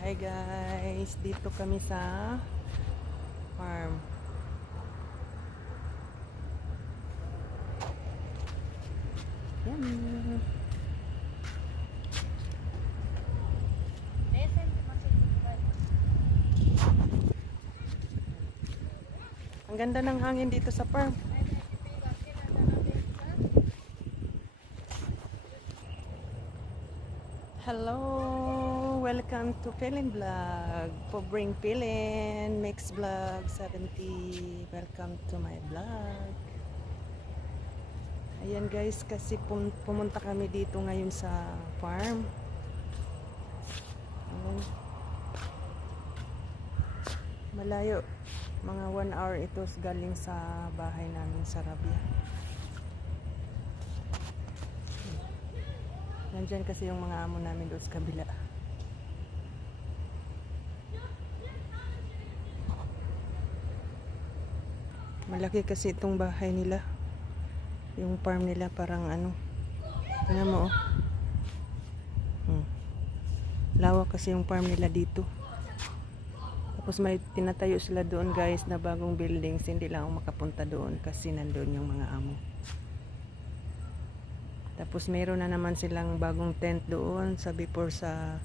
Hi guys, dito kami sa farm. Yan. Ang ganda ng hangin dito sa farm. Hello, welcome to Pilin Vlog. Pobring Pilin, Mix Vlog 70. Welcome to my vlog. Ayan guys, kasi pumunta kami dito ngayon sa farm. Ayan. Malayo. Mga 1 hour ito galing sa bahay namin sa Rabia. Nandyan kasi yung mga amo namin doon sa kabila. Malaki kasi itong bahay nila. Yung farm nila parang ano. Tingnan mo oh. Lawak kasi yung farm nila dito. Tapos may tinatayo sila doon guys na bagong buildings. Hindi lang ako makapunta doon kasi nandun yung mga amo. Tapos mayroon na naman silang bagong tent doon sa before sa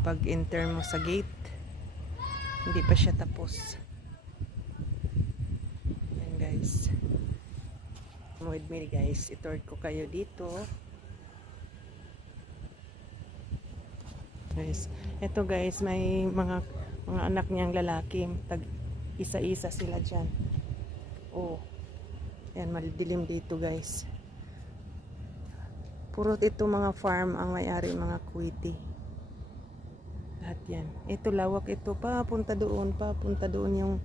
pag-enter mo sa gate. Hindi pa siya tapos. Ayan guys. Come with me guys. Itour ko kayo dito. Guys, ito guys, may mga anak niyang lalaki. Isa-isa sila dyan. Oh. Ayan, madilim dito guys. Puro ito mga farm ang may-ari, mga Kuwaiti. Lahat yan. Ito lawak ito. Papunta doon yung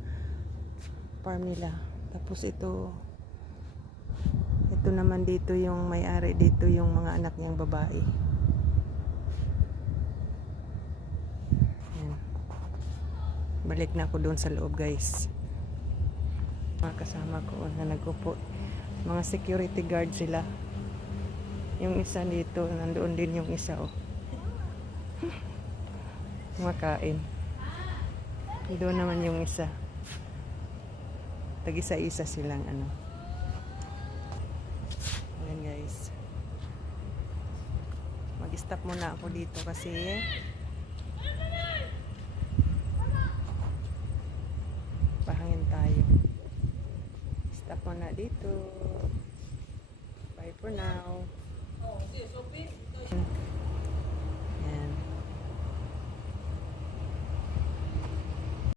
farm nila. Tapos ito naman dito yung may-ari, dito yung mga anak niyang babae. Yan. Balik na ako doon sa loob guys. Mga kasama ko na nagkupo. Mga security guard sila. Yung isa dito, nandoon din yung isa oh. Makain. Doon naman yung isa. Tag-isa-isa silang ano. Ayan guys. Mag-stop muna ako dito kasi pahangin tayo. Stop muna dito. Bye for now.